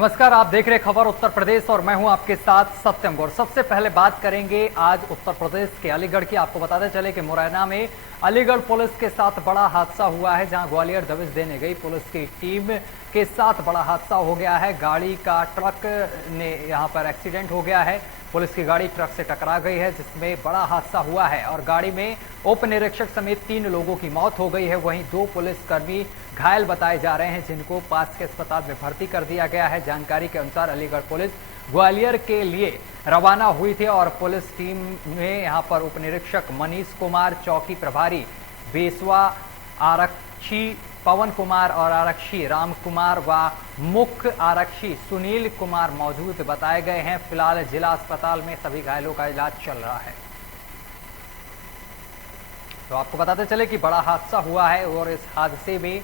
नमस्कार, आप देख रहे खबर उत्तर प्रदेश और मैं हूं आपके साथ सत्यम गौर। सबसे पहले बात करेंगे आज उत्तर प्रदेश के अलीगढ़ की। आपको बताते चले कि मुरैना में अलीगढ़ पुलिस के साथ बड़ा हादसा हुआ है, जहां ग्वालियर दबिश देने गई पुलिस की टीम के साथ बड़ा हादसा हो गया है। गाड़ी का ट्रक ने यहां पर एक्सीडेंट हो गया है। पुलिस की गाड़ी ट्रक से टकरा गई है, जिसमें बड़ा हादसा हुआ है और गाड़ी में उप निरीक्षक समेत 3 लोगों की मौत हो गई है। वहीं 2 पुलिसकर्मी घायल बताए जा रहे हैं, जिनको पास के अस्पताल में भर्ती कर दिया गया है। जानकारी के अनुसार अलीगढ़ पुलिस ग्वालियर के लिए रवाना हुई थी और पुलिस टीम में यहां पर उप निरीक्षक मनीष कुमार, चौकी प्रभारी बेसवा, आरक्षी पवन कुमार और आरक्षी राम कुमार व मुख्य आरक्षी सुनील कुमार मौजूद बताए गए हैं। फिलहाल जिला अस्पताल में सभी घायलों का इलाज चल रहा है। तो आपको बताते चले कि बड़ा हादसा हुआ है और इस हादसे में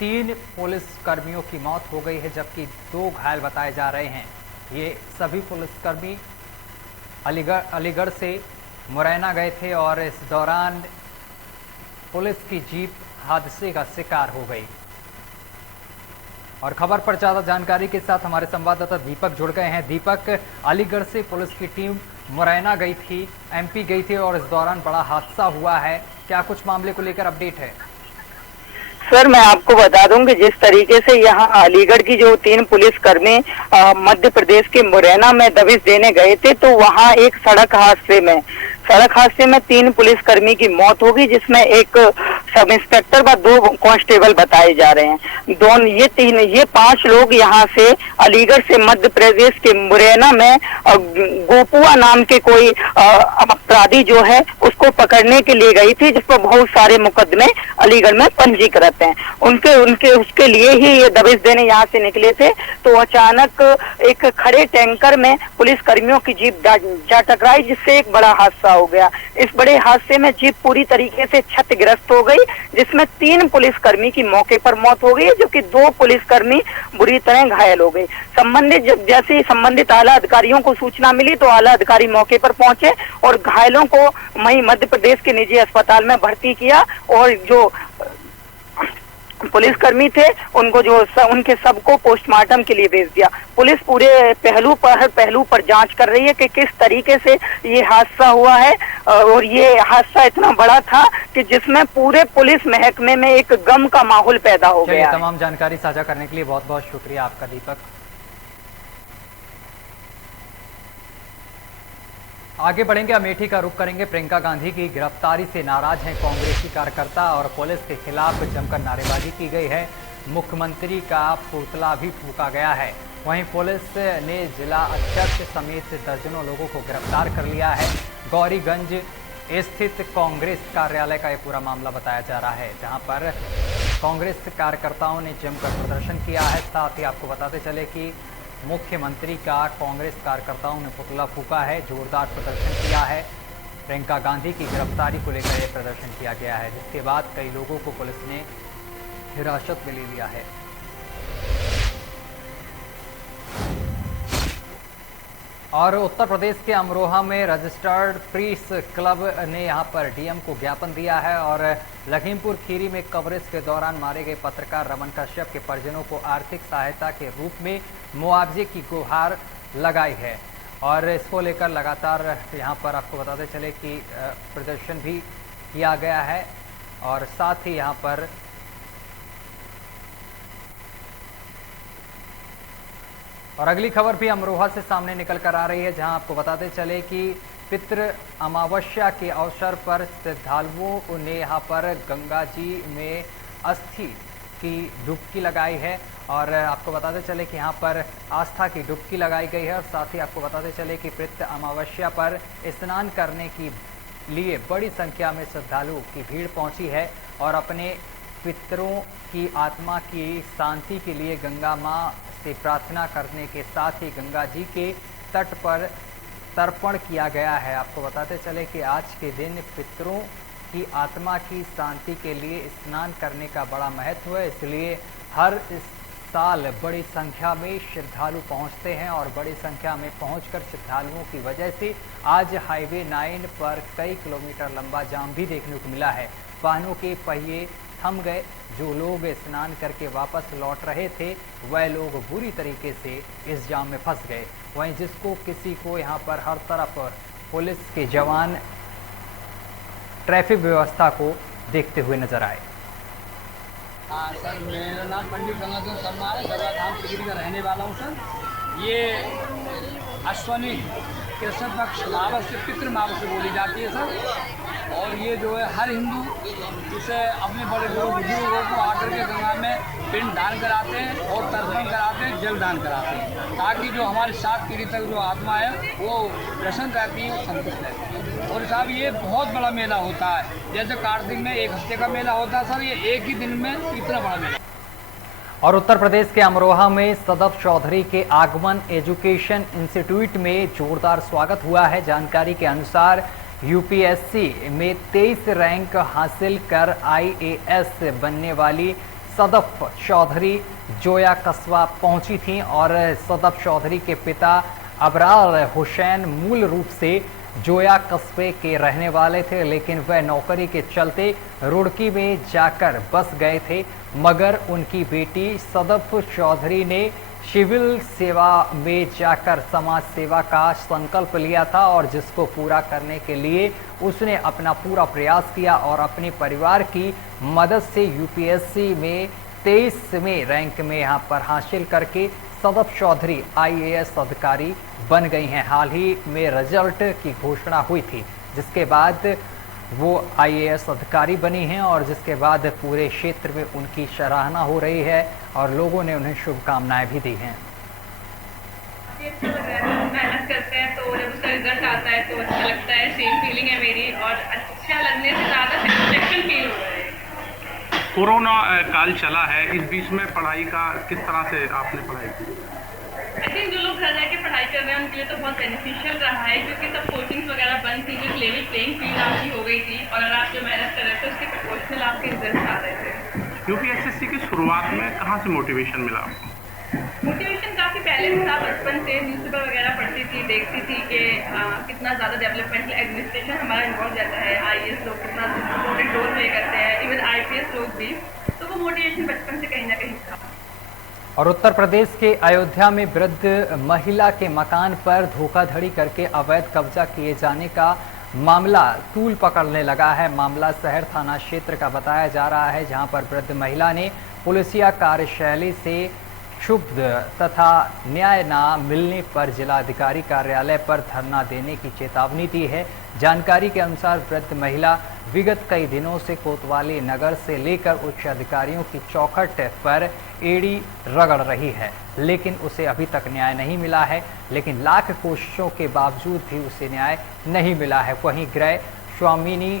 3 पुलिस कर्मियों की मौत हो गई है, जबकि 2 घायल बताए जा रहे हैं। ये सभी पुलिसकर्मी अलीगढ़ से मुरैना गए थे और इस दौरान पुलिस की जीप हादसे का शिकार हो गई। और खबर पर ज्यादा जानकारी के साथ हमारे संवाददाता दीपक जुड़ गए हैं। दीपक, अलीगढ़ से पुलिस की टीम मुरैना गई थी, एमपी गई थी और इस दौरान बड़ा हादसा हुआ है, क्या कुछ मामले को लेकर अपडेट है? सर, मैं आपको बता दूं कि जिस तरीके से यहाँ अलीगढ़ की जो 3 पुलिसकर्मी मध्य प्रदेश के मुरैना में दबिश देने गए थे, तो वहाँ एक सड़क हादसे में 3 पुलिसकर्मी की मौत होगी, जिसमें एक सब इंस्पेक्टर व 2 कांस्टेबल बताए जा रहे हैं। ये 5 लोग यहाँ से अलीगढ़ से मध्य प्रदेश के मुरैना में गोपुआ नाम के कोई अपराधी जो है उसको पकड़ने के लिए गई थी, जिस पर बहुत सारे मुकदमे अलीगढ़ में पंजीकृत हैं। उसके लिए ही ये दबिश देने यहाँ से निकले थे, तो अचानक एक खड़े टैंकर में पुलिस कर्मियों की जीप जा टकराई, जिससे एक बड़ा हादसा हो गया। इस बड़े हादसे में जीप पूरी तरीके से क्षतिग्रस्त हो गई, जिसमें 3 पुलिसकर्मी की मौके पर मौत हो गई, जबकि 2 पुलिसकर्मी बुरी तरह घायल हो गए। संबंधित आला अधिकारियों को सूचना मिली तो आला अधिकारी मौके पर पहुंचे और घायलों को वहीं मध्य प्रदेश के निजी अस्पताल में भर्ती किया और जो पुलिसकर्मी थे उनके सबको पोस्टमार्टम के लिए भेज दिया। पुलिस पूरे पहलू पर जांच कर रही है कि किस तरीके से ये हादसा हुआ है और ये हादसा इतना बड़ा था कि जिसमें पूरे पुलिस महकमे में एक गम का माहौल पैदा हो गया। तमाम जानकारी साझा करने के लिए बहुत बहुत शुक्रिया आपका दीपक। आगे बढ़ेंगे, अमेठी का रुख करेंगे। प्रियंका गांधी की गिरफ्तारी से नाराज हैं कांग्रेसी कार्यकर्ता और पुलिस के खिलाफ जमकर नारेबाजी की गई है। मुख्यमंत्री का पुतला भी फूंका गया है। वहीं पुलिस ने जिला अध्यक्ष समेत दर्जनों लोगों को गिरफ्तार कर लिया है। गौरीगंज स्थित कांग्रेस कार्यालय का यह पूरा मामला बताया जा रहा है, जहां पर कांग्रेस कार्यकर्ताओं ने जमकर प्रदर्शन किया है। साथ ही आपको बताते चले कि मुख्यमंत्री का कांग्रेस कार्यकर्ताओं ने पुतला फूंका है, जोरदार प्रदर्शन किया है। प्रियंका गांधी की गिरफ्तारी को लेकर यह प्रदर्शन किया गया है, जिसके बाद कई लोगों को पुलिस ने हिरासत में ले लिया है। और उत्तर प्रदेश के अमरोहा में रजिस्टर्ड प्रेस क्लब ने यहां पर डीएम को ज्ञापन दिया है और लखीमपुर खीरी में कवरेज के दौरान मारे गए पत्रकार रमन कश्यप के परिजनों को आर्थिक सहायता के रूप में मुआवजे की गुहार लगाई है। और इसको लेकर लगातार यहां पर आपको बताते चले कि प्रदर्शन भी किया गया है और साथ ही यहां पर और अगली खबर भी अमरोहा से सामने निकल कर आ रही है, जहां आपको बताते चले कि पितृ अमावस्या के अवसर पर श्रद्धालुओं ने यहां पर गंगा जी में अस्थि की डुबकी लगाई है। और आपको बताते चले कि यहां पर आस्था की डुबकी लगाई गई है और साथ ही आपको बताते चले कि पितृ अमावस्या पर स्नान करने की लिए बड़ी संख्या में श्रद्धालुओं की भीड़ पहुंची है और अपने पितरों की आत्मा की शांति के लिए गंगा माँ से प्रार्थना करने के साथ ही गंगा जी के तट पर तर्पण किया गया है। आपको बताते चले कि आज के दिन पितरों की आत्मा की शांति के लिए स्नान करने का बड़ा महत्व है, इसलिए हर साल बड़ी संख्या में श्रद्धालु पहुंचते हैं और बड़ी संख्या में पहुंचकर श्रद्धालुओं की वजह से आज हाईवे 9 पर कई किलोमीटर लंबा जाम भी देखने को मिला है। वाहनों के पहिए थम गए। जो लोग स्नान करके वापस लौट रहे थे वह लोग बुरी तरीके से इस जाम में फंस गए। वहीं जिसको किसी को यहाँ पर हर तरफ पुलिस के जवान ट्रैफिक व्यवस्था को देखते हुए नजर आए। हाँ सर, मेरा नाम पंडित गंगाधर शर्मा है, गंगाधाम टिकरी का रहने वाला हूँ सर। ये अश्वनी कृष्ण पक्ष अमावस से पितृ अमावस बोली जाती है सर। और ये जो है हर हिंदू जिसे अपने बड़े बुजुर्गों को आकर के गंगा में पिंड दान कराते हैं और तर्पण कराते हैं, जल दान कराते हैं, ताकि जो हमारी 7 पीढ़ी तक जो आत्मा है वो प्रसन्न रहती है, संतुष्ट रहती है। और साहब ये बहुत बड़ा मेला होता है, जैसे कार्तिक में 1 हफ्ते का मेला होता है सर, ये एक ही दिन में इतना बड़ा मेला। और उत्तर प्रदेश के अमरोहा में सदफ चौधरी के आगमन एजुकेशन इंस्टीट्यूट में जोरदार स्वागत हुआ है। जानकारी के अनुसार यूपीएससी में 23 रैंक हासिल कर आईएएस बनने वाली सदफ चौधरी जोया कस्बा पहुंची थीं और सदफ चौधरी के पिता अबरार हुसैन मूल रूप से जोया कस्बे के रहने वाले थे, लेकिन वह नौकरी के चलते रुड़की में जाकर बस गए थे। मगर उनकी बेटी सदफ चौधरी ने सिविल सेवा में जाकर समाज सेवा का संकल्प लिया था और जिसको पूरा करने के लिए उसने अपना पूरा प्रयास किया और अपने परिवार की मदद से यूपीएससी में 23वें रैंक में यहाँ पर हासिल करके सदफ चौधरी आईएएस अधिकारी बन गई हैं। हाल ही में रिजल्ट की घोषणा हुई थी, जिसके बाद वो आईएएस अधिकारी बनी हैं और जिसके बाद पूरे क्षेत्र में उनकी सराहना हो रही है और लोगों ने उन्हें शुभकामनाएं भी दी हैं। मेहनत करते हैं तो जब उसका रिजल्ट आता है तो अच्छा लगता है, सेम फीलिंग है मेरी, और अच्छा लगने से ज़्यादा सेटिस्फेक्शन फील हो रहा है। कोरोना काल चला है, इस बीच में पढ़ाई का किस तरह से आपने पढ़ाई की? आई थिंक जो लोग घर रह के पढ़ाई कर रहे हैं उनके लिए तो बहुत बेनिफिशियल रहा है, क्योंकि सब कोचिंग्स वगैरह बंद थी, जो लेवल प्लेइंग फील्ड आपकी हो गई थी और अगर आप जो मेहनत कर रहे थे उसके प्रोपोर्शनल आपके रिजल्ट आ रहे थे। यूपीएससी की शुरुआत में कहाँ से मोटिवेशन मिला आपको? मोटिवेशन काफ़ी पहले से था, बचपन से न्यूज़पेपर वगैरह पढ़ती थी, देखती थी कि कितना ज़्यादा डेवलपमेंटल एडमिनिस्ट्रेशन हमारा इन्वॉल्व रहता है, आईएएस लोग कितना इम्पोर्टेंट रोल प्ले करते हैं, इवन आईपीएस लोग भी, तो वो मोटिवेशन बचपन से कहीं ना कहीं था। और उत्तर प्रदेश के अयोध्या में वृद्ध महिला के मकान पर धोखाधड़ी करके अवैध कब्जा किए जाने का मामला तूल पकड़ने लगा है। मामला शहर थाना क्षेत्र का बताया जा रहा है, जहां पर वृद्ध महिला ने पुलिसिया कार्यशैली से क्षुब्ध तथा न्याय न मिलने पर जिलाधिकारी कार्यालय पर धरना देने की चेतावनी दी है। जानकारी के अनुसार वृद्ध महिला विगत कई दिनों से कोतवाली नगर से लेकर उच्च अधिकारियों की चौखट पर एड़ी रगड़ रही है, लेकिन उसे अभी तक न्याय नहीं मिला है। लेकिन लाख कोशिशों के बावजूद भी उसे न्याय नहीं मिला है। वहीं गृह स्वामिनी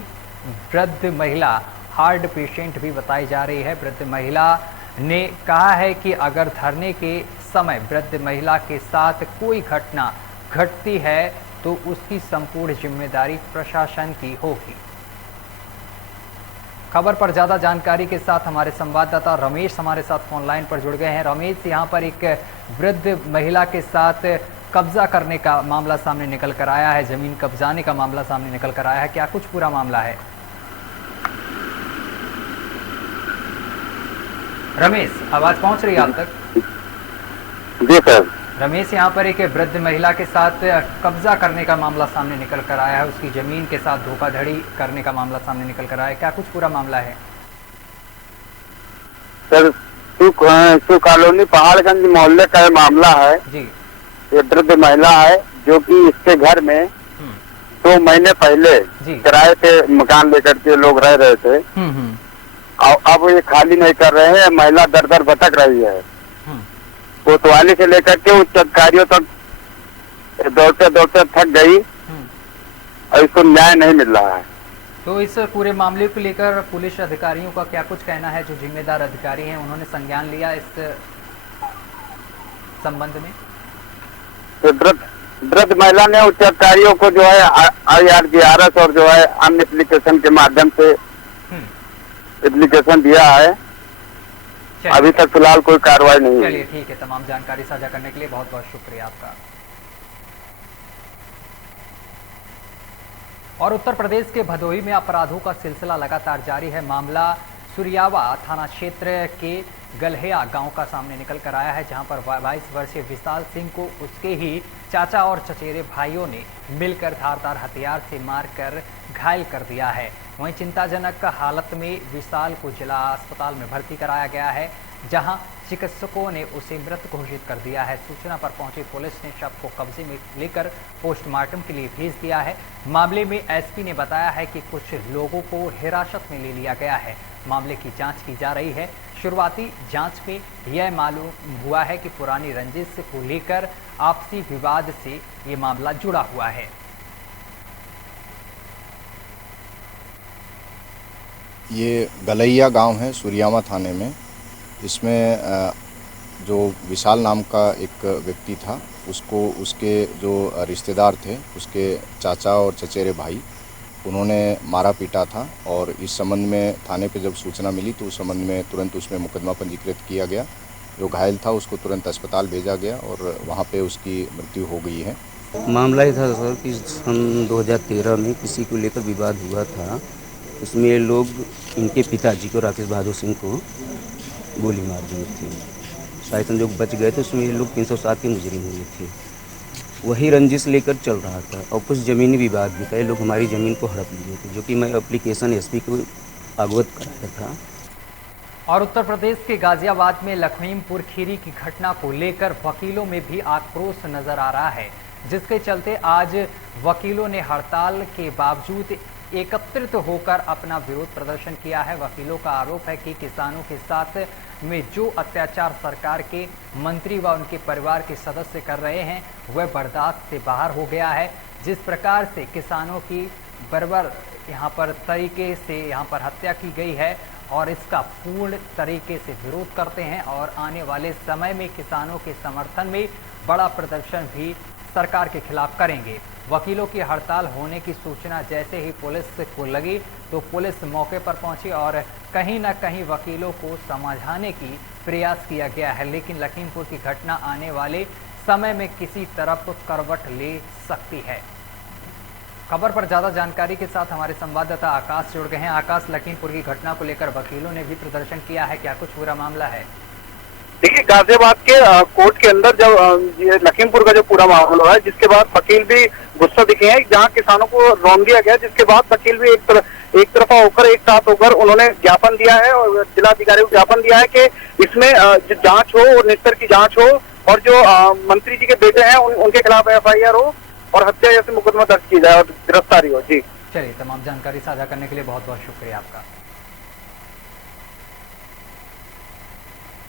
वृद्ध महिला हार्ट पेशेंट भी बताई जा रही है। वृद्ध महिला ने कहा है कि अगर धरने के समय वृद्ध महिला के साथ कोई घटना घटती है तो उसकी संपूर्ण जिम्मेदारी प्रशासन की होगी। खबर पर ज्यादा जानकारी के साथ हमारे संवाददाता रमेश हमारे साथ फोन लाइन पर जुड़ गए हैं। रमेश, यहाँ पर एक वृद्ध महिला के साथ कब्जा करने का मामला सामने निकल कर आया है, जमीन कब्जाने का मामला सामने निकल कर आया है, क्या कुछ पूरा मामला है? रमेश, आवाज पहुंच रही है आप तक? जी सर। रमेश, यहाँ पर एक वृद्ध महिला के साथ कब्जा करने का मामला सामने निकल कर आया है, उसकी जमीन के साथ धोखाधड़ी करने का मामला सामने निकल कर आया है, क्या कुछ पूरा मामला है? सर, सु कॉलोनी पहाड़गंज मोहल्ले का ये मामला है जी। ये वृद्ध महिला है जो कि इसके घर में 2 महीने पहले किराए पे मकान लेकर के लोग रह रहे थे। अब ये खाली नहीं कर रहे हैं, महिला दर दर भटक रही है। कोतवाली से लेकर के उच्च अधिकारियों तक दौड़ते दौड़ते थक गई और इसको न्याय नहीं मिल रहा है। तो इस पूरे मामले को लेकर पुलिस अधिकारियों का क्या कुछ कहना है? जो जिम्मेदार अधिकारी हैं उन्होंने संज्ञान लिया इस संबंध में? तो वृद्ध महिला ने उच्च अधिकारियों को जो है IRGRS और जो है अन्य एप्लीकेशन के माध्यम से एप्लीकेशन दिया है। अभी तक फिलहाल कोई कार्रवाई नहीं है। चलिए ठीक है, तमाम जानकारी साझा करने के लिए बहुत बहुत शुक्रिया आपका। और उत्तर प्रदेश के भदोही में अपराधों का सिलसिला लगातार जारी है। मामला सुरियावा थाना क्षेत्र के गलहेया गांव का सामने निकल कर आया है, जहां पर 22 वर्षीय विशाल सिंह को उसके ही चाचा और चचेरे भाइयों ने मिलकर धारदार हथियार से मारकर घायल कर दिया है। वहीं चिंताजनक हालत में विशाल को जिला अस्पताल में भर्ती कराया गया है, जहां चिकित्सकों ने उसे मृत घोषित कर दिया है। सूचना पर पहुंची पुलिस ने शव को कब्जे में लेकर पोस्टमार्टम के लिए भेज दिया है। मामले में एसपी ने बताया है कि कुछ लोगों को हिरासत में ले लिया गया है। मामले की जांच की जा रही है। शुरुआती जांच में यह मालूम हुआ है कि पुरानी रंजिश को लेकर आपसी विवाद से ये मामला जुड़ा हुआ है। ये गलैया गांव है सुरियावा थाने में। इसमें जो विशाल नाम का एक व्यक्ति था, उसको उसके जो रिश्तेदार थे, उसके चाचा और चचेरे भाई, उन्होंने मारा पीटा था। और इस संबंध में थाने पे जब सूचना मिली तो उस संबंध में तुरंत उसमें मुकदमा पंजीकृत किया गया। जो घायल था उसको तुरंत अस्पताल भेजा गया और वहाँ पे उसकी मृत्यु हो गई है। मामला ये था सर कि सन 2013 में किसी को लेकर विवाद हुआ था। उसमें ये लोग इनके पिताजी को, राकेश बहादुर सिंह को, गोली मार दिए थे। शायद लोग बच गए थे। उसमें ये लोग 307 के मुजरिम हुए थे। वही रंजिश लेकर चल रहा था और कुछ ज़मीनी विवाद भी था। ये लोग हमारी ज़मीन को हड़प लिए थे, जो कि मैं एप्लीकेशन एसपी को अवगत कराया था। और उत्तर प्रदेश के गाजियाबाद में लखीमपुर खीरी की घटना को लेकर वकीलों में भी आक्रोश नजर आ रहा है, जिसके चलते आज वकीलों ने हड़ताल के बावजूद एकत्रित होकर अपना विरोध प्रदर्शन किया है। वकीलों का आरोप है कि किसानों के साथ में जो अत्याचार सरकार के मंत्री व उनके परिवार के सदस्य कर रहे हैं वह बर्दाश्त से बाहर हो गया है। जिस प्रकार से किसानों की बर्बर यहाँ पर तरीके से यहाँ पर हत्या की गई है और इसका पूर्ण तरीके से विरोध करते हैं और आने वाले समय में किसानों के समर्थन में बड़ा प्रदर्शन भी सरकार के खिलाफ करेंगे। वकीलों की हड़ताल होने की सूचना जैसे ही पुलिस को लगी तो पुलिस मौके पर पहुंची और कहीं न कहीं वकीलों को समझाने की प्रयास किया गया है, लेकिन लखीमपुर की घटना आने वाले समय में किसी तरफ करवट ले सकती है। खबर पर ज्यादा जानकारी के साथ हमारे संवाददाता आकाश जुड़ गए हैं। आकाश, लखीमपुर की घटना को लेकर वकीलों ने भी प्रदर्शन किया है, क्या कुछ पूरा मामला है? देखिए, गाजियाबाद के कोर्ट के अंदर जब ये लखीमपुर का जो पूरा मामला हुआ है, जिसके बाद वकील भी गुस्सा दिखे हैं, जहां किसानों को रौंद दिया गया, जिसके बाद वकील भी एक तरफा होकर, एक साथ होकर उन्होंने ज्ञापन दिया है और जिलाधिकारी को ज्ञापन दिया है कि इसमें जांच हो और निस्तर की जांच हो और जो मंत्री जी के बेटे हैं उनके खिलाफ FIR हो और हत्या जैसे मुकदमा दर्ज की जाए और गिरफ्तारी हो। जी चलिए, तमाम जानकारी साझा करने के लिए बहुत बहुत शुक्रिया आपका।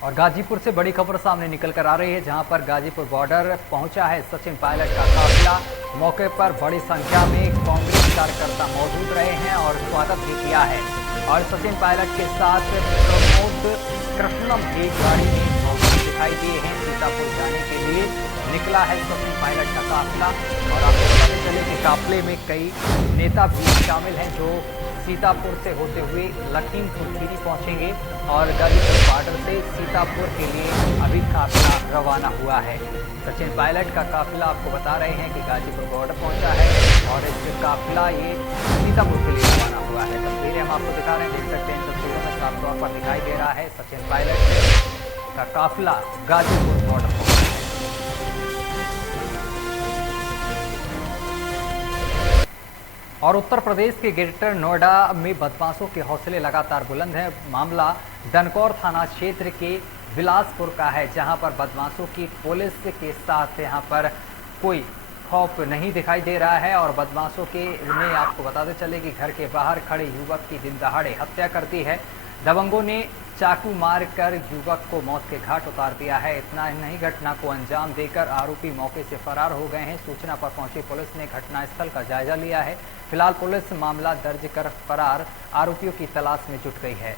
और गाजीपुर से बड़ी खबर सामने निकल कर आ रही है, जहां पर गाजीपुर बॉर्डर पहुंचा है सचिन पायलट का काफिला। मौके पर बड़ी संख्या में कांग्रेस कार्यकर्ता मौजूद रहे हैं और स्वागत भी किया है। और सचिन पायलट के साथ प्रमोद कृष्णम एक गाड़ी में मौजूद दिखाई दिए हैं। सीतापुर जाने के लिए निकला है सचिन पायलट का काफिला और आपको बताते चले कि काफिले में कई नेता भी शामिल हैं जो सीतापुर से होते हुए लखीमपुर खीरी पहुंचेंगे और गाजीपुर बॉर्डर से सीतापुर के लिए अभी काफिला रवाना हुआ है। सचिन पायलट का काफिला आपको बता रहे हैं कि गाजीपुर बॉर्डर पहुंचा है और इस काफिला ये सीतापुर के लिए रवाना हुआ है। तस्वीरें हम आपको दिखा रहे हैं, देख सकते हैं। तस्वीरों में साफ तौर पर दिखाई दे रहा है सचिन पायलट का काफिला गाजीपुर बॉर्डर पहुंचा है। और उत्तर प्रदेश के ग्रेटर नोएडा में बदमाशों के हौसले लगातार बुलंद हैं। मामला डनकौर थाना क्षेत्र के बिलासपुर का है, जहां पर बदमाशों की पुलिस के साथ यहां पर कोई खौफ नहीं दिखाई दे रहा है और बदमाशों के में आपको बताते चले कि घर के बाहर खड़े युवक की दिन दहाड़े हत्या कर दी है। दबंगों ने चाकू मारकर युवक को मौत के घाट उतार दिया है। इतना ही नहीं, घटना को अंजाम देकर आरोपी मौके से फरार हो गए हैं। सूचना पर पहुंची पुलिस ने घटनास्थल का जायजा लिया है। फिलहाल पुलिस मामला दर्ज कर फरार आरोपियों की तलाश में जुट गई है।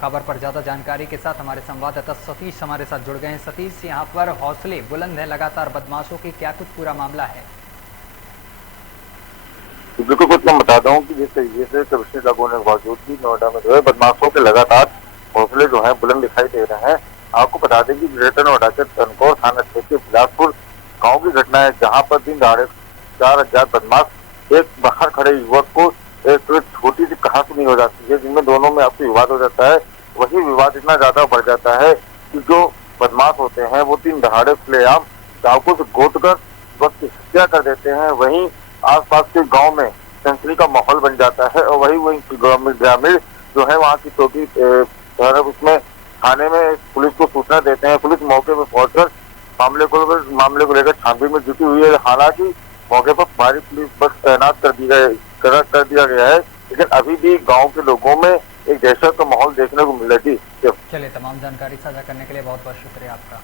खबर पर ज्यादा जानकारी के साथ हमारे संवाददाता सतीश हमारे साथ जुड़ गए हैं। सतीश, यहाँ पर हौसले बुलंद हैं लगातार बदमाशों के, क्या कुछ पूरा मामला है? बिल्कुल, कुछ मैं बता दूं कि जिस तरीके से सुरक्षा लागू होने के बावजूद भी नोएडा में जो है बदमाशों के लगातार हौसले जो है बुलंद दिखाई दे रहे हैं। आपको बता दें कि ग्रेटर नोएडा के डनकौर थाना क्षेत्र के बिलासपुर गांव की घटना है, जहां पर दिन दहाड़े 4 अज्ञात बदमाश एक बाहर खड़े युवक को एक छोटी सी कहासुनी हो जाती है जिनमें दोनों में आपसी विवाद हो जाता है। वही विवाद इतना ज्यादा बढ़ जाता है कि जो बदमाश होते हैं वो दिन दहाड़े खुलेआम चाकू से गोदकर वक्त की हत्या कर देते हैं। वहीं आसपास के गांव में सनसनी का माहौल बन जाता है और वही ग्रामीण जो है वहाँ की चौकी उसमें थाने में पुलिस को सूचना देते हैं। पुलिस मौके पर पहुंचकर मामले को लेकर छानबीन में जुटी हुई है। हालांकि मौके पर भारी पुलिस बस तैनात कर दिया गया है, लेकिन अभी भी गांव के लोगों में एक दहशत का माहौल देखने को मिल रही है। चलिए, तमाम जानकारी साझा करने के लिए बहुत बहुत शुक्रिया आपका।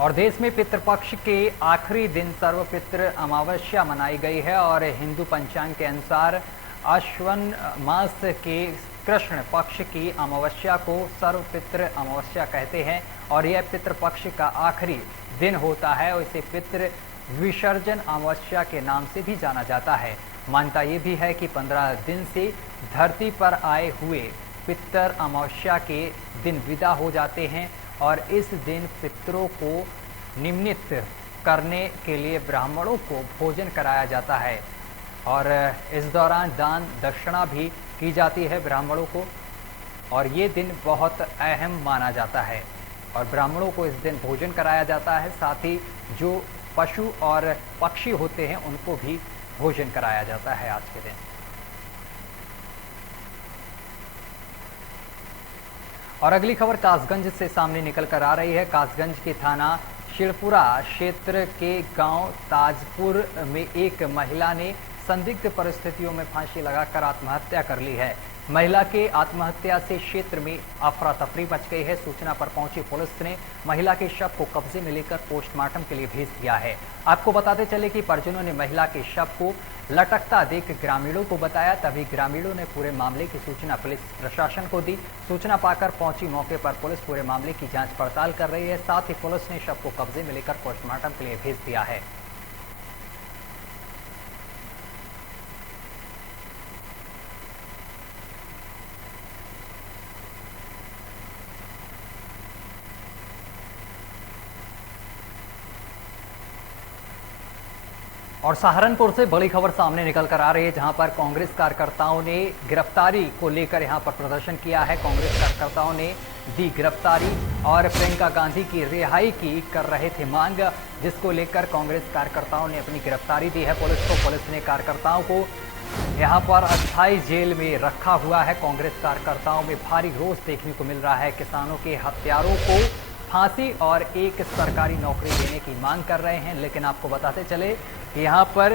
और देश में पितृपक्ष के आखिरी दिन सर्वपितृ अमावस्या मनाई गई है और हिंदू पंचांग के अनुसार अश्वन मास के कृष्ण पक्ष की अमावस्या को सर्वपितृ अमावस्या कहते हैं और यह पितृपक्ष का आखिरी दिन होता है और इसे पितृ विसर्जन अमावस्या के नाम से भी जाना जाता है। मान्यता ये भी है कि 15 दिन से धरती पर आए हुए पितर अमावस्या के दिन विदा हो जाते हैं और इस दिन पितरों को निमित्त करने के लिए ब्राह्मणों को भोजन कराया जाता है और इस दौरान दान दक्षिणा भी की जाती है ब्राह्मणों को और ये दिन बहुत अहम माना जाता है और ब्राह्मणों को इस दिन भोजन कराया जाता है। साथ ही जो पशु और पक्षी होते हैं उनको भी भोजन कराया जाता है आज के दिन। और अगली खबर कासगंज से सामने निकल कर आ रही है। कासगंज के थाना शिरपुरा क्षेत्र के गांव ताजपुर में एक महिला ने संदिग्ध परिस्थितियों में फांसी लगाकर आत्महत्या कर ली है। महिला के आत्महत्या से क्षेत्र में अफरा तफरी मच गई है। सूचना पर पहुंची पुलिस ने महिला के शव को कब्जे में लेकर पोस्टमार्टम के लिए भेज दिया है। आपको बताते चले कि परिजनों ने महिला के शव को लटकता देख ग्रामीणों को बताया, तभी ग्रामीणों ने पूरे मामले की सूचना पुलिस प्रशासन को दी। सूचना पाकर पहुंची मौके पर पुलिस पूरे मामले की जांच पड़ताल कर रही है। साथ ही पुलिस ने शव को कब्जे में लेकर पोस्टमार्टम के लिए भेज दिया है। और सहारनपुर से बड़ी खबर सामने निकल कर आ रही है, जहां पर कांग्रेस कार्यकर्ताओं ने गिरफ्तारी को लेकर यहां पर प्रदर्शन किया है। कांग्रेस कार्यकर्ताओं ने दी गिरफ्तारी और प्रियंका गांधी की रिहाई की कर रहे थे मांग, जिसको लेकर कांग्रेस कार्यकर्ताओं ने अपनी गिरफ्तारी दी है पुलिस को। पुलिस ने कार्यकर्ताओं को यहां पर अस्थायी जेल में रखा हुआ है। कांग्रेस कार्यकर्ताओं में भारी रोष देखने को मिल रहा है। किसानों के हत्यारों को फांसी और एक सरकारी नौकरी देने की मांग कर रहे हैं। लेकिन आपको बताते चले कि यहाँ पर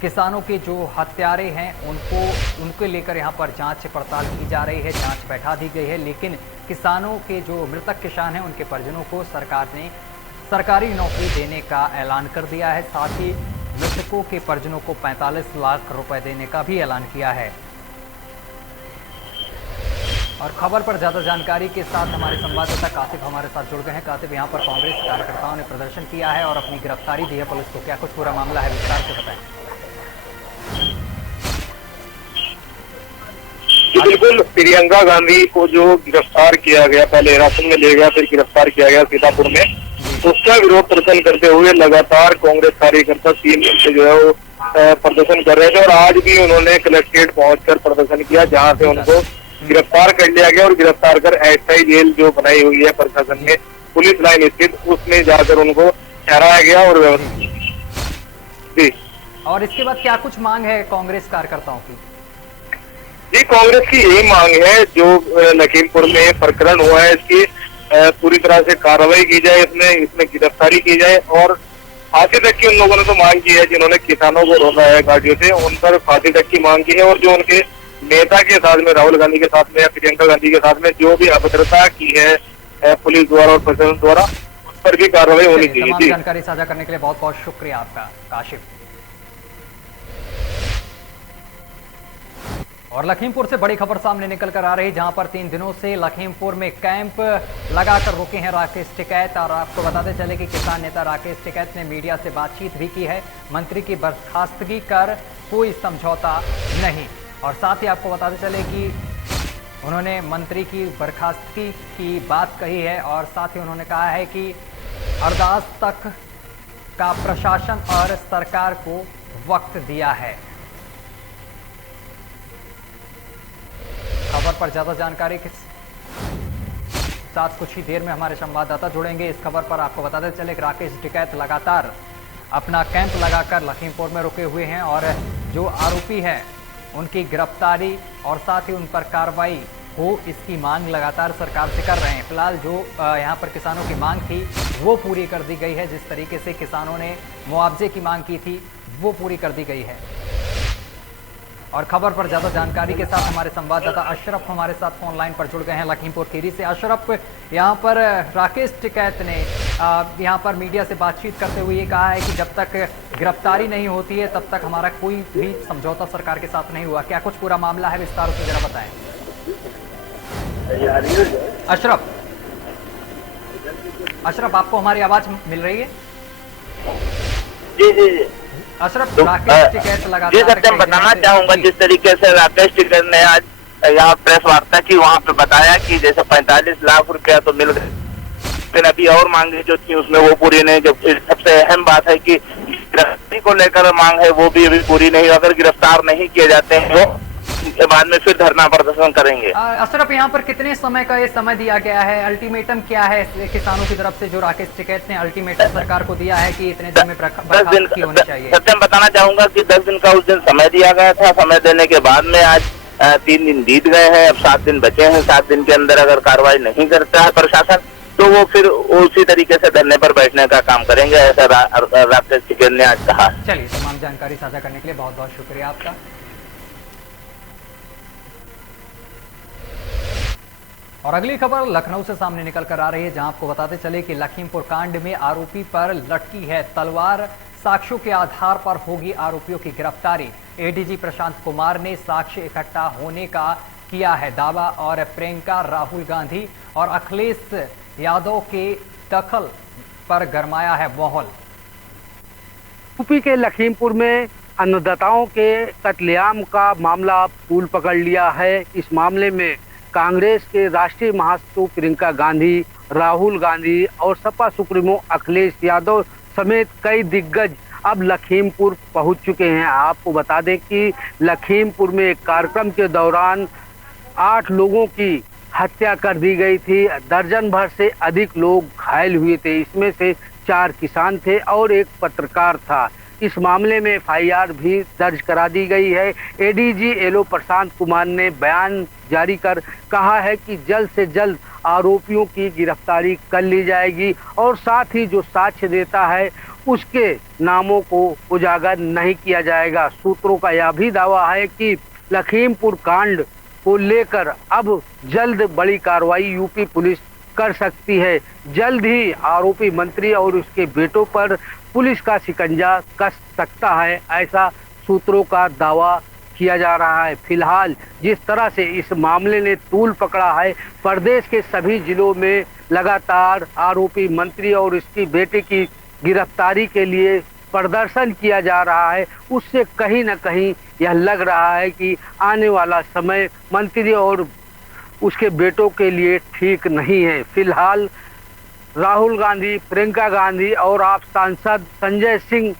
किसानों के जो हत्यारे हैं उनके लेकर यहाँ पर जांच पड़ताल की जा रही है, जांच बैठा दी गई है। लेकिन किसानों के जो मृतक किसान हैं उनके परिजनों को सरकार ने सरकारी नौकरी देने का ऐलान कर दिया है। साथ ही मृतकों के परिजनों को 45 लाख रुपए देने का भी ऐलान किया है। और खबर पर ज्यादा जानकारी के साथ हमारे संवाददाता कासिफ हमारे साथ जुड़ गए हैं। कासिफ, यहाँ पर कांग्रेस कार्यकर्ताओं ने प्रदर्शन किया है और अपनी गिरफ्तारी दी है पुलिस को, क्या कुछ पूरा मामला है, विस्तार से बताएं। बिल्कुल, प्रियंका गांधी को जो गिरफ्तार किया गया, पहले हिरासत में ले गया फिर गिरफ्तार किया गया सीतापुर में, उसका विरोध प्रदर्शन करते हुए लगातार कांग्रेस कार्यकर्ता 3 दिन से जो है वो प्रदर्शन कर रहे थे और आज भी उन्होंने कलेक्ट्रेट पहुंचकर प्रदर्शन किया, जहां से उनको गिरफ्तार कर लिया गया और गिरफ्तार कर अस्थायी जेल जो बनाई हुई है प्रशासन ने पुलिस लाइन स्थित, उसमें जाकर उनको ठहराया गया और जी। और इसके बाद क्या कुछ मांग है कांग्रेस कार्यकर्ताओं की? जी, कांग्रेस की यही मांग है, जो लखीमपुर में प्रकरण हुआ है इसकी पूरी तरह से कार्रवाई की जाए, इसमें गिरफ्तारी की जाए और फांसी तक की उन लोगों ने तो मांग की है जिन्होंने किसानों को रोका है गाड़ियों से, उन पर फांसी तक की मांग की है। और जो उनके नेता के साथ में, राहुल गांधी के साथ में या प्रियंका गांधी के साथ में जो भी अभद्रता की है पुलिस द्वारा और प्रशासन द्वारा, उस पर भी कार्रवाई होनी चाहिए। तमाम जानकारी साझा करने के लिए बहुत बहुत शुक्रिया आपका काशिफ। और लखीमपुर से बड़ी खबर सामने निकल कर आ रही है, जहां पर 3 दिनों से लखीमपुर में कैंप लगाकर रुके हैं राकेश टिकैत। और आपको बताते चले कि किसान नेता राकेश टिकैत ने मीडिया से बातचीत भी की है। मंत्री की बर्खास्तगी कर कोई समझौता नहीं। और साथ ही आपको बताते चले कि उन्होंने मंत्री की बर्खास्तगी की बात कही है और साथ ही उन्होंने कहा है कि अरदास तक का प्रशासन और सरकार को वक्त दिया है। खबर पर ज्यादा जानकारी के साथ कुछ ही देर में हमारे संवाददाता जुड़ेंगे। इस खबर पर आपको बताते चले कि राकेश टिकैत लगातार अपना कैंप लगाकर लखीमपुर में रुके हुए हैं और जो आरोपी हैं उनकी गिरफ्तारी और साथ ही उन पर कार्रवाई हो, इसकी मांग लगातार सरकार से कर रहे हैं। फिलहाल जो यहाँ पर किसानों की मांग थी वो पूरी कर दी गई है। जिस तरीके से किसानों ने मुआवजे की मांग की थी वो पूरी कर दी गई है। और खबर पर ज्यादा जानकारी के साथ हमारे संवाददाता अशरफ हमारे साथ फोन लाइन पर जुड़ गए हैं लखीमपुर खीरी से। अशरफ, यहाँ पर राकेश टिकैत ने यहाँ पर मीडिया से बातचीत करते हुए ये कहा है कि जब तक गिरफ्तारी नहीं होती है तब तक हमारा कोई भी समझौता सरकार के साथ नहीं हुआ। क्या कुछ पूरा मामला है, विस्तार से जरा बताएं। अशरफ, आपको हमारी आवाज मिल रही है? जी। अशरफ, राकेश टिकैत लगातार जी सर, मैं बताना चाहूंगा जिस तरीके से राकेश टिकैत ने आज यहाँ प्रेस वार्ता की, वहाँ पे बताया कि जैसे 45 लाख रुपया तो मिल गए, लेकिन अभी और मांगे जो थी उसमें वो पूरी नहीं। जब सबसे अहम बात है कि गिरफ्तारी को लेकर मांग है वो भी अभी पूरी नहीं। अगर गिरफ्तार नहीं किए जाते हैं वो के बाद में फिर धरना प्रदर्शन करेंगे। अशरफ, यहाँ पर कितने समय का ये समय दिया गया है? अल्टीमेटम क्या है किसानों की तरफ से जो राकेश टिकैत ने अल्टीमेटम सरकार को दिया है कि इतने दिन में 10 दिन होनी चाहिए? सत्यम बताना चाहूंगा कि 10 दिन का उस दिन समय दिया गया था। समय देने के बाद में आज 3 दिन बीत गए हैं, अब 7 दिन बचे हैं। 7 दिन के अंदर अगर कार्रवाई नहीं करता है प्रशासन तो वो फिर उसी तरीके से धरने पर बैठने का काम करेंगे, ऐसा राकेश टिकैत ने आज कहा। चलिए, तमाम जानकारी साझा करने के लिए बहुत बहुत शुक्रिया आपका। और अगली खबर लखनऊ से सामने निकल कर आ रही है, जहां आपको बताते चले कि लखीमपुर कांड में आरोपी पर लटकी है तलवार। साक्ष्यों के आधार पर होगी आरोपियों की गिरफ्तारी। एडीजी प्रशांत कुमार ने साक्ष्य इकट्ठा होने का किया है दावा और प्रियंका, राहुल गांधी और अखिलेश यादव के दखल पर गरमाया है माहौल। यूपी के लखीमपुर में अन्नदाताओं के कत्लेआम का मामला फूल पकड़ लिया है। इस मामले में कांग्रेस के राष्ट्रीय महासचिव प्रियंका गांधी, राहुल गांधी और सपा सुप्रीमो अखिलेश यादव समेत कई दिग्गज अब लखीमपुर पहुंच चुके हैं। आपको बता दें कि लखीमपुर में एक कार्यक्रम के दौरान 8 लोगों की हत्या कर दी गई थी। दर्जन भर से अधिक लोग घायल हुए थे। इसमें से 4 किसान थे और एक पत्रकार था। इस मामले में एफआईआर भी दर्ज करा दी गई है। एडीजी एलो प्रशांत कुमार ने बयान जारी कर कहा है कि जल्द से जल्द आरोपियों की गिरफ्तारी कर ली जाएगी और साथ ही जो साक्ष्य देता है उसके नामों को उजागर नहीं किया जाएगा। सूत्रों का यह भी दावा है कि लखीमपुर कांड को लेकर अब जल्द बड़ी कार्रवाई यूपी पुलिस कर सकती है। जल्द ही आरोपी मंत्री और उसके बेटों पर पुलिस का शिकंजा कस सकता है, ऐसा सूत्रों का दावा किया जा रहा है। फिलहाल जिस तरह से इस मामले ने तूल पकड़ा है, प्रदेश के सभी जिलों में लगातार आरोपी मंत्री और उसकी बेटे की गिरफ्तारी के लिए प्रदर्शन किया जा रहा है, उससे कहीं न कहीं यह लग रहा है कि आने वाला समय मंत्री और उसके बेटों के लिए ठीक नहीं है। फिलहाल राहुल गांधी, प्रियंका गांधी और आप सांसद संजय सिंह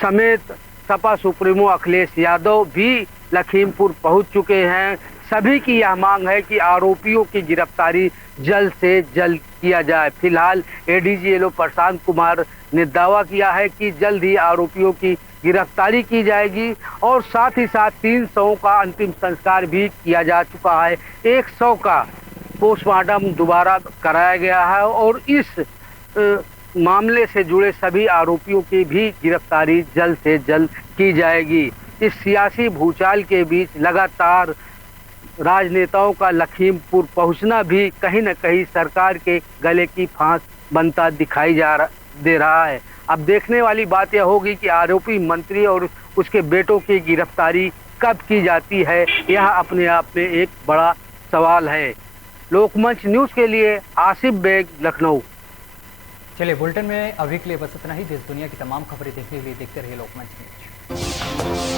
समेत सपा सुप्रीमो अखिलेश यादव भी लखीमपुर पहुंच चुके हैं। सभी की यह मांग है कि आरोपियों की गिरफ्तारी जल्द से जल्द किया जाए। फिलहाल एडीजी एलो प्रशांत कुमार ने दावा किया है कि जल्द ही आरोपियों की गिरफ्तारी की जाएगी और साथ ही साथ 300 का अंतिम संस्कार भी किया जा चुका है। 100 का पोस्टमार्टम दोबारा कराया गया है और इस मामले से जुड़े सभी आरोपियों की भी गिरफ्तारी जल्द से जल्द की जाएगी। इस सियासी भूचाल के बीच लगातार राजनेताओं का लखीमपुर पहुंचना भी कहीं न कहीं सरकार के गले की फांस बनता दिखाई दे रहा है। अब देखने वाली बात यह होगी कि आरोपी मंत्री और उसके बेटों की गिरफ्तारी कब की जाती है, यह अपने आप में एक बड़ा सवाल है। लोकमंच न्यूज़ के लिए आसिफ बेग, लखनऊ। चलिए, बुलेटिन में अभी के लिए बस इतना ही। देश दुनिया की तमाम खबरें देखने के लिए देखते रहिए लोकमंच न्यूज़।